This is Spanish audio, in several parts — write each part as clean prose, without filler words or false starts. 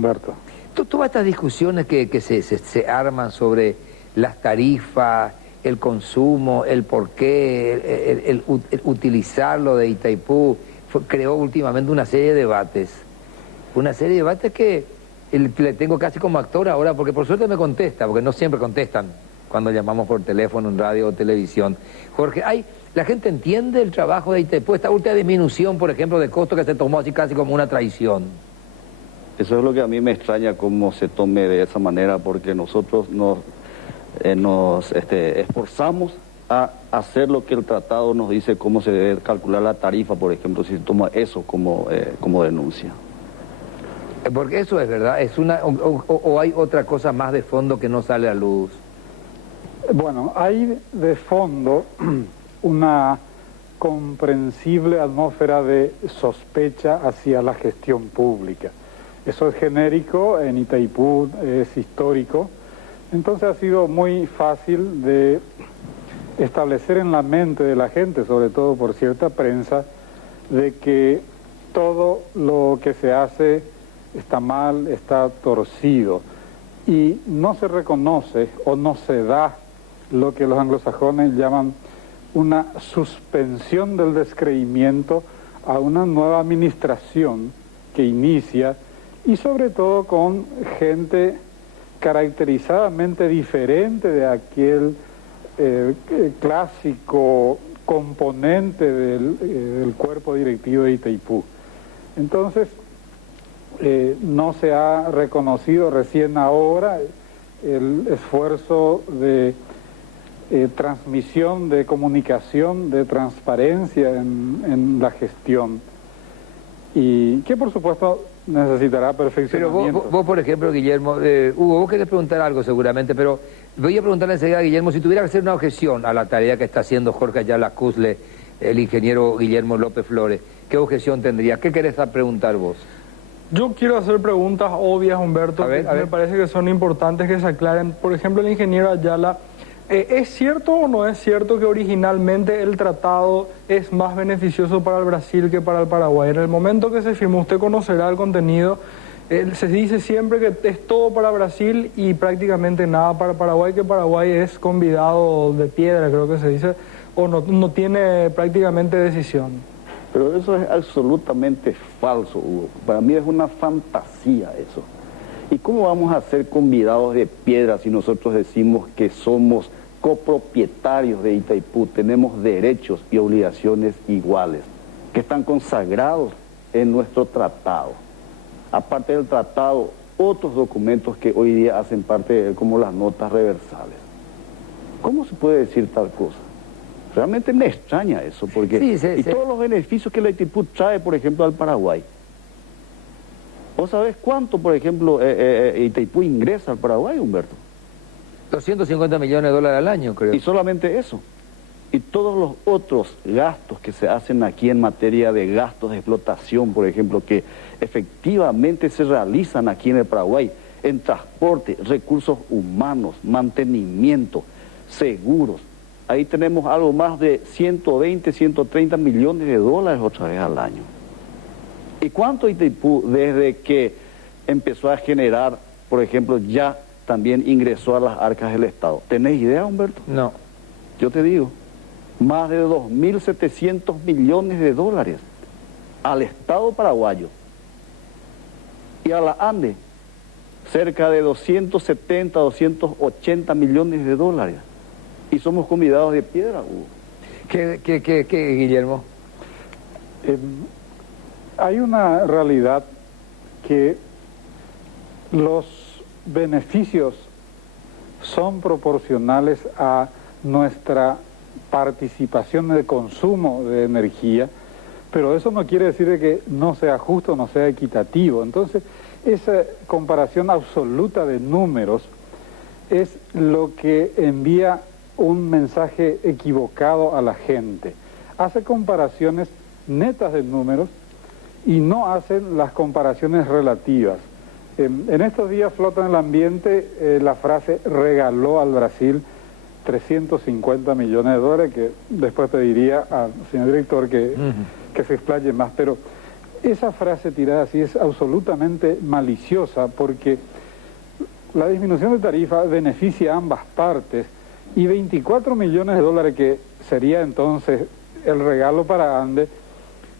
Humberto. Todas estas discusiones que se arman sobre las tarifas, el consumo, el porqué, el utilizarlo de Itaipú, creó últimamente una serie de debates. Una serie de debates que le tengo casi como actor ahora, porque por suerte me contesta, porque no siempre contestan cuando llamamos por teléfono, en radio o televisión. Jorge, la gente entiende el trabajo de Itaipú, esta última disminución, por ejemplo, de costo que se tomó así casi como una traición. Eso es lo que a mí me extraña, cómo se tome de esa manera, porque nosotros nos esforzamos a hacer lo que el tratado nos dice, cómo se debe calcular la tarifa, por ejemplo, si se toma eso como denuncia. Porque eso es verdad, o hay otra cosa más de fondo que no sale a luz. Bueno, hay de fondo una comprensible atmósfera de sospecha hacia la gestión pública. Eso es genérico, en Itaipú es histórico, entonces ha sido muy fácil de establecer en la mente de la gente, sobre todo por cierta prensa, de que todo lo que se hace está mal, está torcido, y no se reconoce o no se da lo que los anglosajones llaman una suspensión del descreimiento a una nueva administración que inicia, y sobre todo con gente caracterizadamente diferente de aquel clásico componente del cuerpo directivo de Itaipú. Entonces, no se ha reconocido recién ahora el esfuerzo de transmisión, de comunicación, de transparencia en la gestión, y que por supuesto necesitará perfeccionamiento. Pero vos por ejemplo, Guillermo, Hugo, vos querés preguntar algo seguramente, pero voy a preguntarle enseguida a Guillermo, si tuviera que hacer una objeción a la tarea que está haciendo Jorge Ayala Cusle, el ingeniero Guillermo López Flores, ¿qué objeción tendría? ¿Qué querés preguntar vos? Yo quiero hacer preguntas obvias, Humberto, que me parece que son importantes que se aclaren. Por ejemplo, el ingeniero Ayala, ¿es cierto o no es cierto que originalmente el tratado es más beneficioso para el Brasil que para el Paraguay? En el momento que se firmó, usted conocerá el contenido, se dice siempre que es todo para Brasil y prácticamente nada para Paraguay, que Paraguay es convidado de piedra, creo que se dice, o no tiene prácticamente decisión. Pero eso es absolutamente falso, Hugo. Para mí es una fantasía eso. ¿Y cómo vamos a ser convidados de piedra si nosotros decimos que somos copropietarios de Itaipú, tenemos derechos y obligaciones iguales, que están consagrados en nuestro tratado? Aparte del tratado, otros documentos que hoy día hacen parte de él, como las notas reversales. ¿Cómo se puede decir tal cosa? Realmente me extraña eso, porque todos los beneficios que la Itaipú trae, por ejemplo, al Paraguay. ¿Vos sabés cuánto, por ejemplo, Itaipú ingresa al Paraguay, Humberto? 250 millones de dólares al año, creo. Y solamente eso. Y todos los otros gastos que se hacen aquí en materia de gastos de explotación, por ejemplo, que efectivamente se realizan aquí en el Paraguay, en transporte, recursos humanos, mantenimiento, seguros. Ahí tenemos algo más de 120, 130 millones de dólares otra vez al año. ¿Y cuánto Itaipú, desde que empezó a generar, por ejemplo, ya también ingresó a las arcas del Estado? ¿Tenés idea, Humberto? No. Yo te digo, más de 2.700 millones de dólares al Estado paraguayo. Y a la ANDE, cerca de 270, 280 millones de dólares. Y somos convidados de piedra, Hugo. ¿Qué, Guillermo? Hay una realidad que los beneficios son proporcionales a nuestra participación de consumo de energía, pero eso no quiere decir que no sea justo, no sea equitativo. Entonces, esa comparación absoluta de números es lo que envía un mensaje equivocado a la gente. Hace comparaciones netas de números y no hacen las comparaciones relativas. En estos días flota en el ambiente la frase regaló al Brasil 350 millones de dólares, que después pediría al señor director que se explaye más, pero esa frase tirada así es absolutamente maliciosa porque la disminución de tarifa beneficia a ambas partes y 24 millones de dólares, que sería entonces el regalo para ANDE,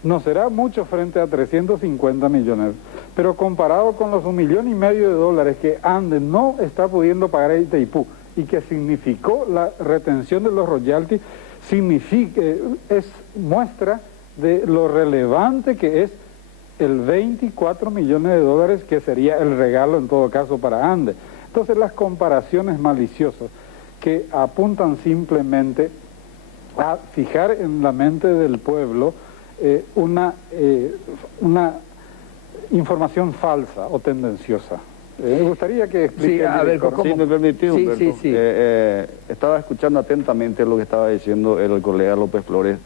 no será mucho frente a 350 millones, pero comparado con los 1,5 millones de dólares que ANDE no está pudiendo pagar a Itaipú y que significó la retención de los royalties, es muestra de lo relevante que es el 24 millones de dólares que sería el regalo en todo caso para ANDE. Entonces las comparaciones maliciosas que apuntan simplemente a fijar en la mente del pueblo una información falsa o tendenciosa. Me gustaría que explique. Sí, a ver, ¿cómo? Si me permitís, sí, Humberto, sí. estaba escuchando atentamente lo que estaba diciendo el colega López Flores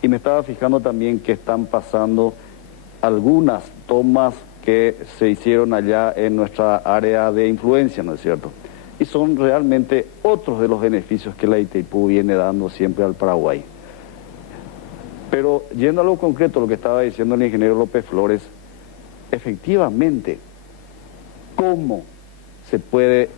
y me estaba fijando también que están pasando algunas tomas que se hicieron allá en nuestra área de influencia, ¿no es cierto? Y son realmente otros de los beneficios que la Itaipú viene dando siempre al Paraguay. Pero yendo a lo concreto, lo que estaba diciendo el ingeniero López Flores, efectivamente, ¿cómo se puede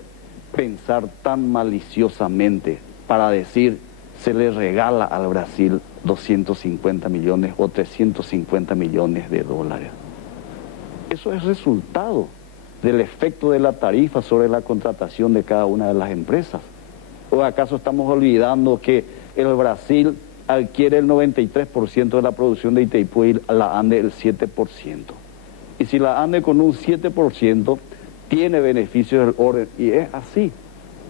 pensar tan maliciosamente para decir se le regala al Brasil 250 millones o 350 millones de dólares? Eso es resultado del efecto de la tarifa sobre la contratación de cada una de las empresas. ¿O acaso estamos olvidando que el Brasil adquiere el 93% de la producción de Itaipú y la ANDE el 7%? Y si la ANDE con un 7% tiene beneficios del orden, y es así,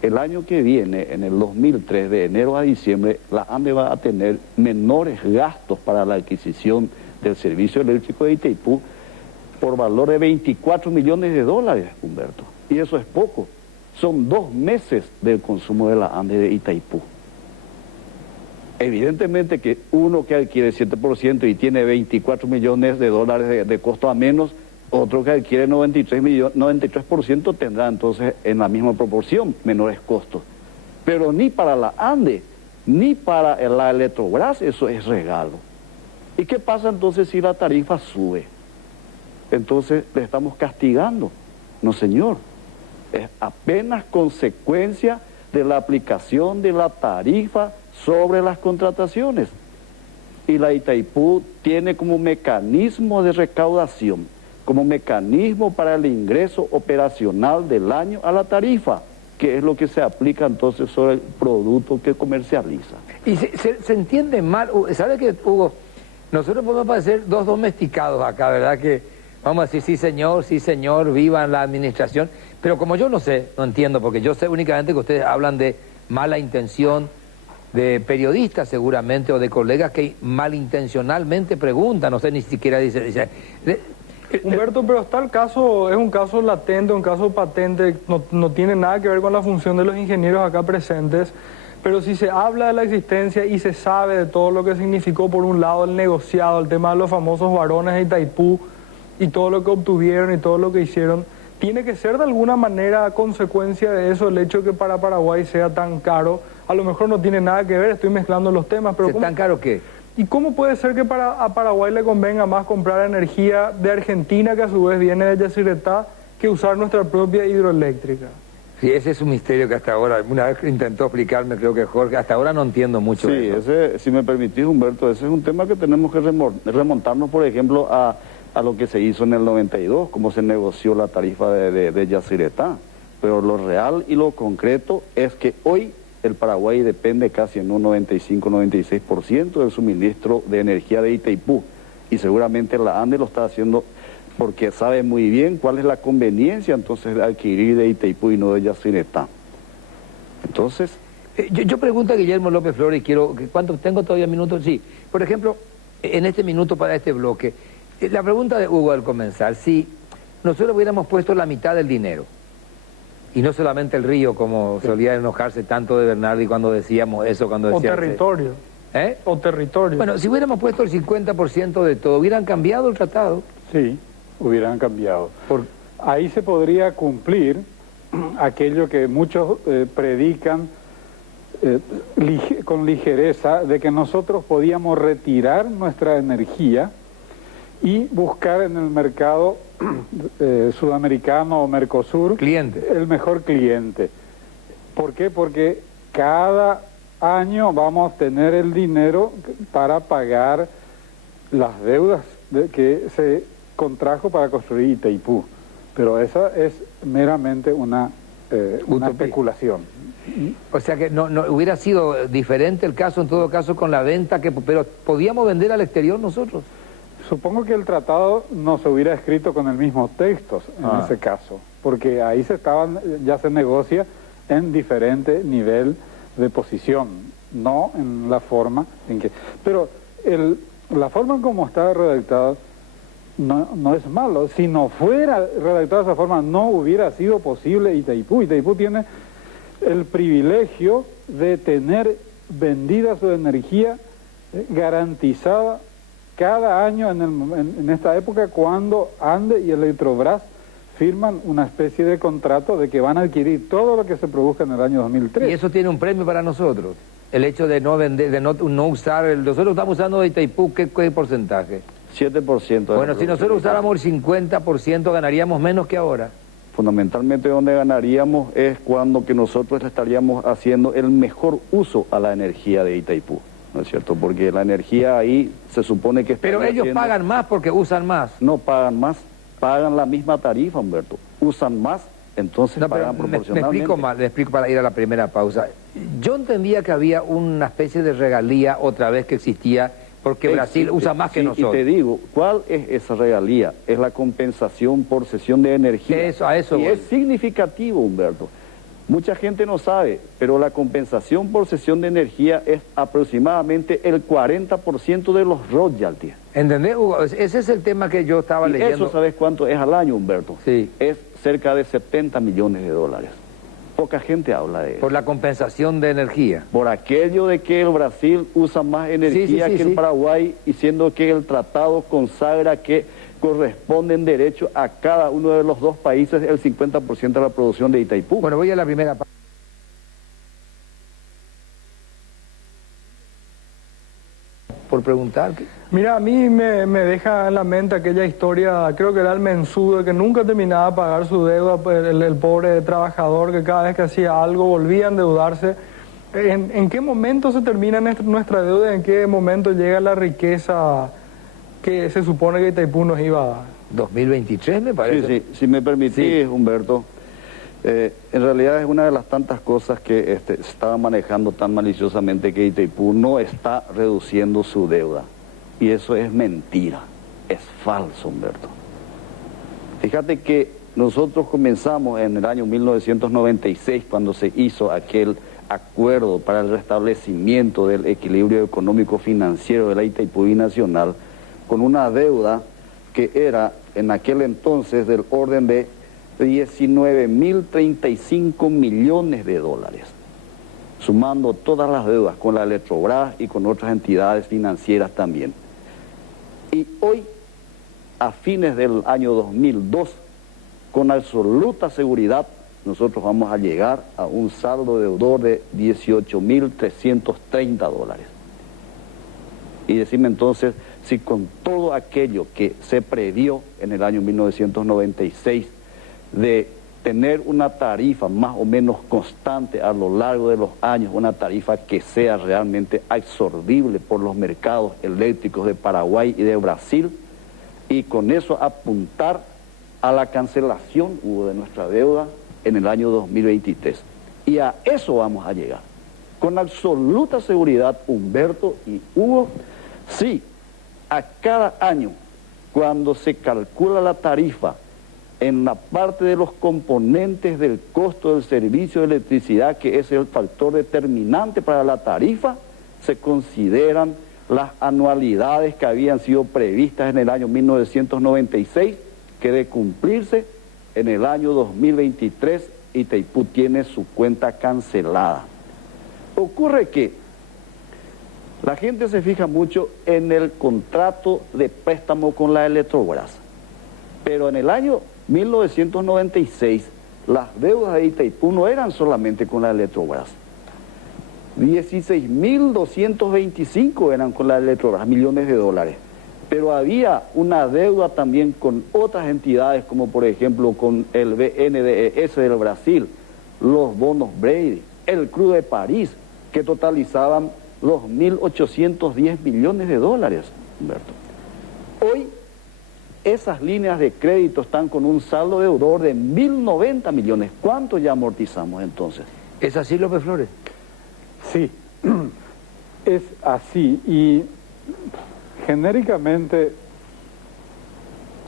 el año que viene, en el 2003, de enero a diciembre, la ANDE va a tener menores gastos para la adquisición del servicio eléctrico de Itaipú por valor de 24 millones de dólares, Humberto. Y eso es poco. Son 2 meses del consumo de la ANDE de Itaipú. Evidentemente que uno que adquiere 7% y tiene 24 millones de dólares de costo a menos, otro que adquiere 93% tendrá entonces en la misma proporción menores costos. Pero ni para la ANDE, ni para la Electrobras eso es regalo. ¿Y qué pasa entonces si la tarifa sube? Entonces le estamos castigando. No, señor. Es apenas consecuencia de la aplicación de la tarifa sobre las contrataciones. Y la Itaipú tiene como mecanismo de recaudación, como mecanismo para el ingreso operacional del año a la tarifa, que es lo que se aplica entonces sobre el producto que comercializa. Y se entiende mal, ¿sabe qué, Hugo? Nosotros podemos parecer dos domesticados acá, ¿verdad? Que vamos a decir, sí señor, viva la administración, pero como yo no sé, no entiendo, porque yo sé únicamente que ustedes hablan de mala intención, de periodistas seguramente, o de colegas que malintencionalmente preguntan, no sé, ni siquiera dice Humberto, pero está el caso, es un caso latente, un caso patente, no tiene nada que ver con la función de los ingenieros acá presentes, pero si se habla de la existencia y se sabe de todo lo que significó, por un lado, el negociado, el tema de los famosos varones de Itaipú y todo lo que obtuvieron y todo lo que hicieron, tiene que ser de alguna manera consecuencia de eso el hecho de que para Paraguay sea tan caro. A lo mejor no tiene nada que ver, estoy mezclando los temas, pero ¿tan caro qué? ¿Y cómo puede ser que a Paraguay le convenga más comprar energía de Argentina, que a su vez viene de Yacyretá, que usar nuestra propia hidroeléctrica? Sí, ese es un misterio que hasta ahora, una vez intentó explicarme, creo que Jorge, hasta ahora no entiendo mucho. Sí, ese, si me permitís, Humberto, ese es un tema que tenemos que remontarnos, por ejemplo, a lo que se hizo en el 92, cómo se negoció la tarifa de Yacyretá. Pero lo real y lo concreto es que hoy el Paraguay depende casi en un 95-96% del suministro de energía de Itaipú. Y seguramente la ANDE lo está haciendo porque sabe muy bien cuál es la conveniencia entonces de adquirir de Itaipú y no de Yacyretá. Entonces... Yo pregunto a Guillermo López Flores, ¿cuánto tengo todavía minutos? Sí, por ejemplo, en este minuto para este bloque, la pregunta de Hugo al comenzar, si nosotros hubiéramos puesto la mitad del dinero, y no solamente el río, como solía enojarse tanto de Bernardi cuando decíamos eso, cuando decía... O territorio. ¿Eh? O territorio. Bueno, si hubiéramos puesto el 50% de todo, ¿hubieran cambiado el tratado? Sí, hubieran cambiado. Ahí se podría cumplir aquello que muchos predican con ligereza, de que nosotros podíamos retirar nuestra energía y buscar en el mercado sudamericano o Mercosur el mejor cliente. ¿Por qué? Porque cada año vamos a tener el dinero para pagar las deudas que se contrajo para construir Itaipú. Pero esa es meramente una especulación. O sea que no hubiera sido diferente el caso en todo caso con la venta, pero ¿podíamos vender al exterior nosotros? Supongo que el tratado no se hubiera escrito con el mismo texto en ese caso, porque ahí ya se negocia en diferente nivel de posición, no en la forma en que... Pero la forma en como está redactada no es malo. Si no fuera redactada de esa forma, no hubiera sido posible Itaipú. Itaipú tiene el privilegio de tener vendida su energía garantizada cada año en esta época, cuando ANDE y Electrobras firman una especie de contrato de que van a adquirir todo lo que se produzca en el año 2003. Y eso tiene un premio para nosotros, el hecho de no vender, de no usar, nosotros estamos usando de Itaipú, ¿qué porcentaje? 7%. Bueno, si nosotros usáramos el 50%, ganaríamos menos que ahora. Fundamentalmente donde ganaríamos es cuando que nosotros estaríamos haciendo el mejor uso a la energía de Itaipú, ¿no es cierto? Porque la energía ahí se supone que... Pero ellos pagan más porque usan más. No pagan más, pagan la misma tarifa, Humberto. Usan más, entonces pagan proporcionalmente. Me explico para ir a la primera pausa. Yo entendía que había una especie de regalía otra vez que existía porque Brasil usa más que nosotros. Y te digo, ¿cuál es esa regalía? Es la compensación por cesión de energía. A eso y es significativo, Humberto. Mucha gente no sabe, pero la compensación por cesión de energía es aproximadamente el 40% de los royalties. ¿Entendés, Hugo? Ese es el tema que yo estaba leyendo. ¿Eso sabes cuánto es al año, Humberto? Sí. Es cerca de 70 millones de dólares. Poca gente habla de eso. Por la compensación de energía. Por aquello de que el Brasil usa más energía que el Paraguay, y siendo que el tratado consagra que corresponde en derecho a cada uno de los dos países el 50% de la producción de Itaipú. Bueno, voy a la primera parte. Por preguntar. Mira, a mí me deja en la mente aquella historia, creo que era el mensudo, que nunca terminaba de pagar su deuda, el pobre trabajador que cada vez que hacía algo volvía a endeudarse. ¿En qué momento se termina nuestra deuda? ¿En qué momento llega la riqueza que se supone que Itaipú nos iba a dar? 2023 me parece. Sí, si me permitís, Humberto, en realidad es una de las tantas cosas que se estaba manejando tan maliciosamente que Itaipú no está reduciendo su deuda. Y eso es mentira, es falso, Humberto. Fíjate que nosotros comenzamos en el año 1996, cuando se hizo aquel acuerdo para el restablecimiento del equilibrio económico-financiero de la Itaipú Binacional, con una deuda que era en aquel entonces del orden de 19.035 millones de dólares, sumando todas las deudas con la Electrobras y con otras entidades financieras también. Y hoy, a fines del año 2002, con absoluta seguridad, nosotros vamos a llegar a un saldo deudor de 18.330 dólares. Y decime entonces, si con todo aquello que se previó en el año 1996 de tener una tarifa más o menos constante a lo largo de los años, una tarifa que sea realmente absorbible por los mercados eléctricos de Paraguay y de Brasil, y con eso apuntar a la cancelación de nuestra deuda en el año 2023. Y a eso vamos a llegar. Con absoluta seguridad, Humberto y Hugo, sí, a cada año, cuando se calcula la tarifa en la parte de los componentes del costo del servicio de electricidad, que es el factor determinante para la tarifa, se consideran las anualidades que habían sido previstas en el año 1996, que de cumplirse en el año 2023, Itaipú tiene su cuenta cancelada. Ocurre que la gente se fija mucho en el contrato de préstamo con la Electrobras, pero en el año 1996 las deudas de Itaipú no eran solamente con la Electrobras. 16.225 eran con la Electrobras, millones de dólares. pero había una deuda también con otras entidades, como por ejemplo con el BNDES del Brasil, los bonos Brady, el Cruz de París, que totalizaban los 1.810 millones de dólares, Humberto. Hoy esas líneas de crédito están con un saldo deudor de 1.090 millones. ¿Cuánto ya amortizamos entonces? ¿Es así, López Flores? Sí, es así. Y genéricamente,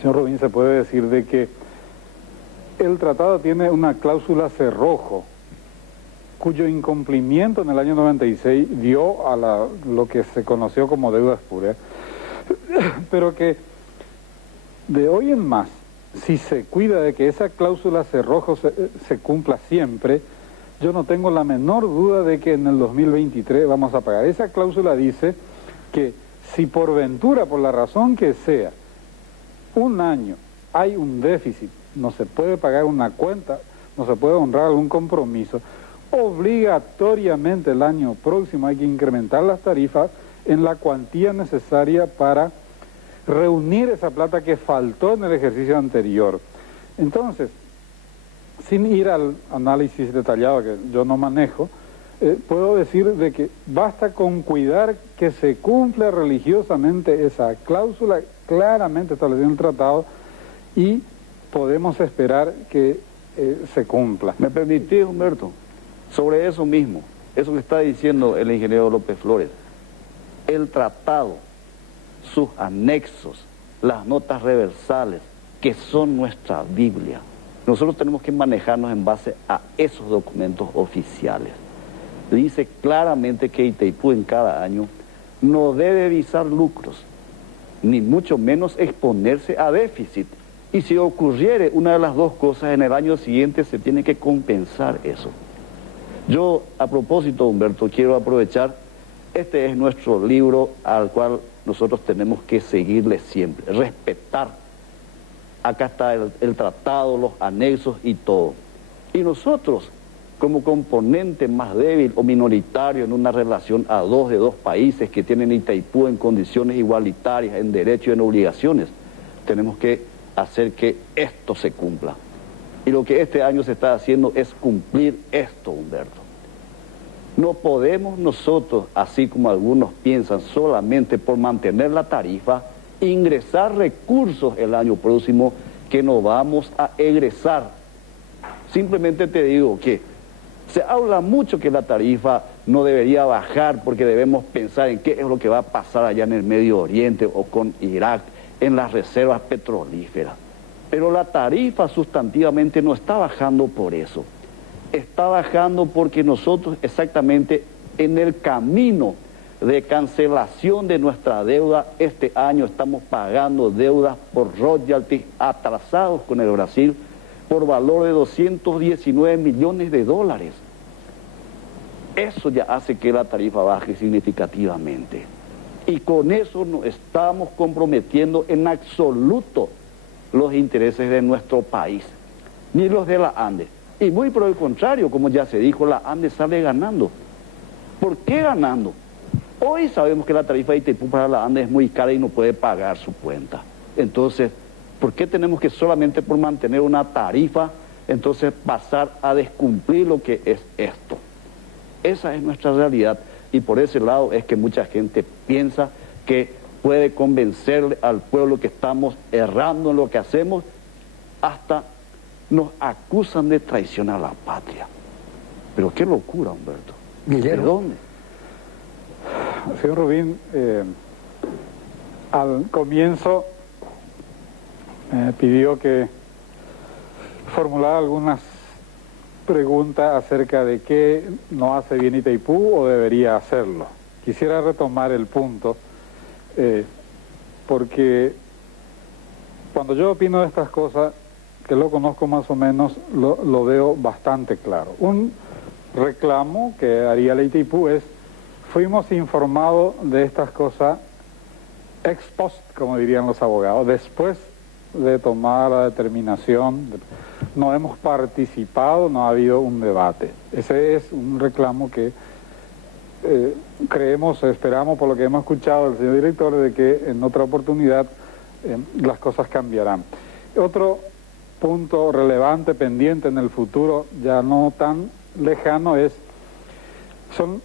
señor Rubín, se puede decir de que el tratado tiene una cláusula cerrojo, cuyo incumplimiento en el año 96 dio a lo que se conoció como deuda espuria, pero que de hoy en más, si se cuida de que esa cláusula cerrojo se cumpla siempre, yo no tengo la menor duda de que en el 2023 vamos a pagar. Esa cláusula dice que si por ventura, por la razón que sea, un año hay un déficit, no se puede pagar una cuenta, no se puede honrar algún compromiso, obligatoriamente el año próximo hay que incrementar las tarifas en la cuantía necesaria para reunir esa plata que faltó en el ejercicio anterior. Entonces, sin ir al análisis detallado que yo no manejo, puedo decir de que basta con cuidar que se cumpla religiosamente esa cláusula claramente establecida en el tratado y podemos esperar que se cumpla. ¿Me permitís, Humberto? Sobre eso mismo, eso que está diciendo el ingeniero López Flores, el tratado, sus anexos, las notas reversales, que son nuestra Biblia. Nosotros tenemos que manejarnos en base a esos documentos oficiales. Dice claramente que Itaipú en cada año no debe visar lucros, ni mucho menos exponerse a déficit. Y si ocurriere una de las dos cosas, en el año siguiente se tiene que compensar eso. Yo, a propósito, Humberto, quiero aprovechar, este es nuestro libro al cual nosotros tenemos que seguirle siempre, respetar. Acá está el tratado, los anexos y todo. Y nosotros, como componente más débil o minoritario en una relación a dos de dos países que tienen Itaipú en condiciones igualitarias, en derechos y en obligaciones, tenemos que hacer que esto se cumpla. Y lo que este año se está haciendo es cumplir esto, Humberto. No podemos nosotros, así como algunos piensan, solamente por mantener la tarifa, ingresar recursos el año próximo que no vamos a egresar. Simplemente te digo que se habla mucho que la tarifa no debería bajar porque debemos pensar en qué es lo que va a pasar allá en el Medio Oriente o con Irak, en las reservas petrolíferas. Pero la tarifa sustantivamente no está bajando por eso. Está bajando porque nosotros exactamente en el camino de cancelación de nuestra deuda, este año estamos pagando deudas por royalties atrasados con el Brasil por valor de 219 millones de dólares. Eso ya hace que la tarifa baje significativamente. Y con eso no estamos comprometiendo en absoluto los intereses de nuestro país, ni los de la Andes. Y muy por el contrario, como ya se dijo, la Andes sale ganando. ¿Por qué ganando? Hoy sabemos que la tarifa de Itaipú para la Andes es muy cara y no puede pagar su cuenta. Entonces, ¿por qué tenemos que solamente por mantener una tarifa, entonces pasar a descumplir lo que es esto? Esa es nuestra realidad y por ese lado es que mucha gente piensa que puede convencerle al pueblo que estamos errando en lo que hacemos, hasta nos acusan de traición a la patria. Pero qué locura, Humberto. Guillermo. ¿De dónde? Señor Rubín, al comienzo pidió que formulara algunas preguntas acerca de qué no hace bien Itaipú o debería hacerlo. Quisiera retomar el punto, porque cuando yo opino de estas cosas, que lo conozco más o menos, lo veo bastante claro. Un reclamo que haría la Itaipú es: fuimos informados de estas cosas ex post, como dirían los abogados, después de tomar la determinación, no hemos participado, no ha habido un debate. Ese es un reclamo que creemos, esperamos, por lo que hemos escuchado del señor director, de que en otra oportunidad las cosas cambiarán. Otro punto relevante, pendiente en el futuro, ya no tan lejano, son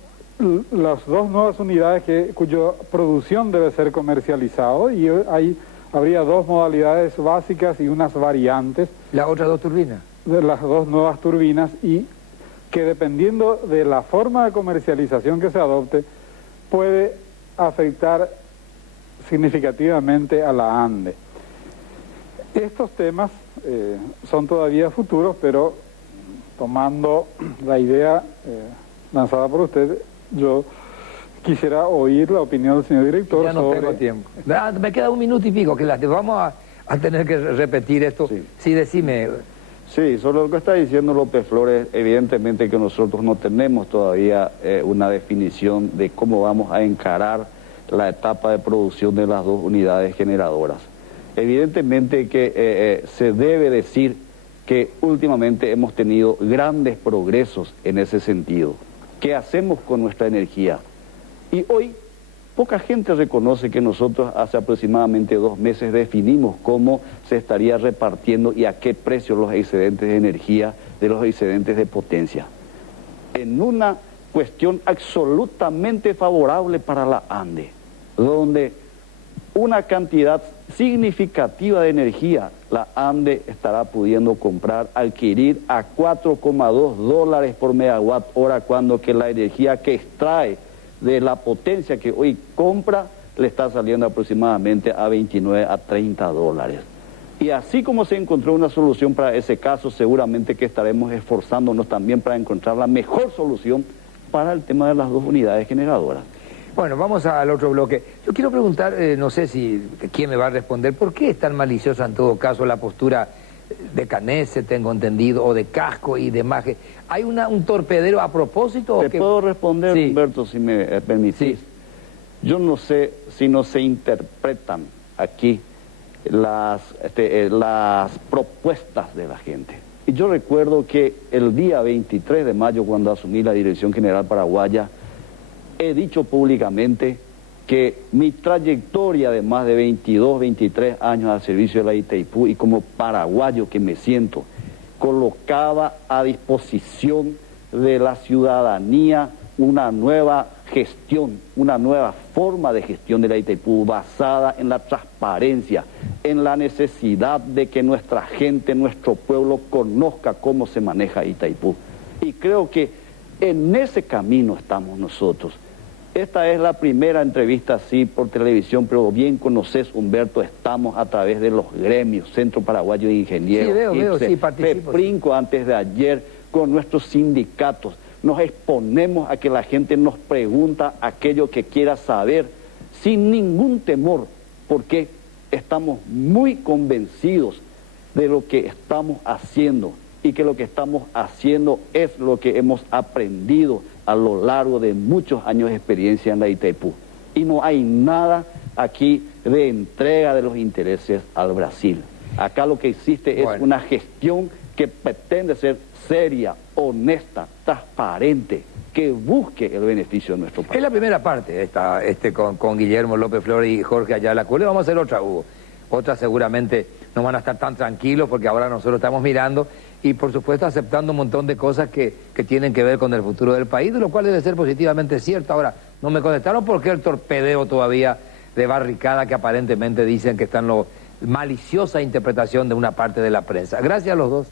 las dos nuevas unidades cuya producción debe ser comercializada, y habría dos modalidades básicas y unas variantes. ¿Las otras dos turbinas? De las dos nuevas turbinas, y que dependiendo de la forma de comercialización que se adopte, puede afectar significativamente a la ANDE. Estos temas son todavía futuros, pero tomando la idea lanzada por usted, yo quisiera oír la opinión del señor director. Ya no tengo tiempo. Me queda un minuto y pico, que vamos a tener que repetir esto. Sí, decime. Sí, sobre lo que está diciendo López Flores, evidentemente que nosotros no tenemos todavía una definición de cómo vamos a encarar la etapa de producción de las dos unidades generadoras. Evidentemente que se debe decir que últimamente hemos tenido grandes progresos en ese sentido. ¿Qué hacemos con nuestra energía? Y hoy poca gente reconoce que nosotros hace aproximadamente 2 meses definimos cómo se estaría repartiendo y a qué precio los excedentes de energía de los excedentes de potencia. En una cuestión absolutamente favorable para la ANDE, donde una cantidad significativa de energía la ANDE estará pudiendo comprar, adquirir a $4,2 por megawatt hora, cuando que la energía que extrae de la potencia que hoy compra le está saliendo aproximadamente a 29 a 30 dólares. Y así como se encontró una solución para ese caso, seguramente que estaremos esforzándonos también para encontrar la mejor solución para el tema de las dos unidades generadoras. Bueno, vamos al otro bloque. Yo quiero preguntar, no sé si quién me va a responder, ¿por qué es tan maliciosa en todo caso la postura de Canese, tengo entendido, o de Casco y demás? ¿Hay un torpedero a propósito? ¿Te puedo responder, sí, Humberto, si me permitís? Sí. Yo no sé si no se interpretan aquí las propuestas de la gente. Y yo recuerdo que el día 23 de mayo, cuando asumí la Dirección General Paraguaya, he dicho públicamente que mi trayectoria de más de 22, 23 años al servicio de la Itaipú y como paraguayo que me siento, colocaba a disposición de la ciudadanía una nueva gestión, una nueva forma de gestión de la Itaipú basada en la transparencia, en la necesidad de que nuestra gente, nuestro pueblo conozca cómo se maneja Itaipú. Y creo que en ese camino estamos nosotros. Esta es la primera entrevista así por televisión, pero bien conoces, Humberto, estamos a través de los gremios, Centro Paraguayo de Ingenieros, sí, veo, sí, participo. Peprinco antes de ayer, con nuestros sindicatos. Nos exponemos a que la gente nos pregunta aquello que quiera saber, sin ningún temor, porque estamos muy convencidos de lo que estamos haciendo, y que lo que estamos haciendo es lo que hemos aprendido a lo largo de muchos años de experiencia en la Itaipú. Y no hay nada aquí de entrega de los intereses al Brasil. Acá lo que existe es una gestión que pretende ser seria, honesta, transparente, que busque el beneficio de nuestro país. Es la primera parte, con Guillermo López Flores y Jorge Ayala Cule. Vamos a hacer otra, Hugo. Otras seguramente no van a estar tan tranquilos porque ahora nosotros estamos mirando y por supuesto aceptando un montón de cosas que tienen que ver con el futuro del país, de lo cual debe ser positivamente cierto. Ahora, no me contestaron por qué el torpedeo todavía de barricada que aparentemente dicen que está en la maliciosa interpretación de una parte de la prensa. Gracias a los dos.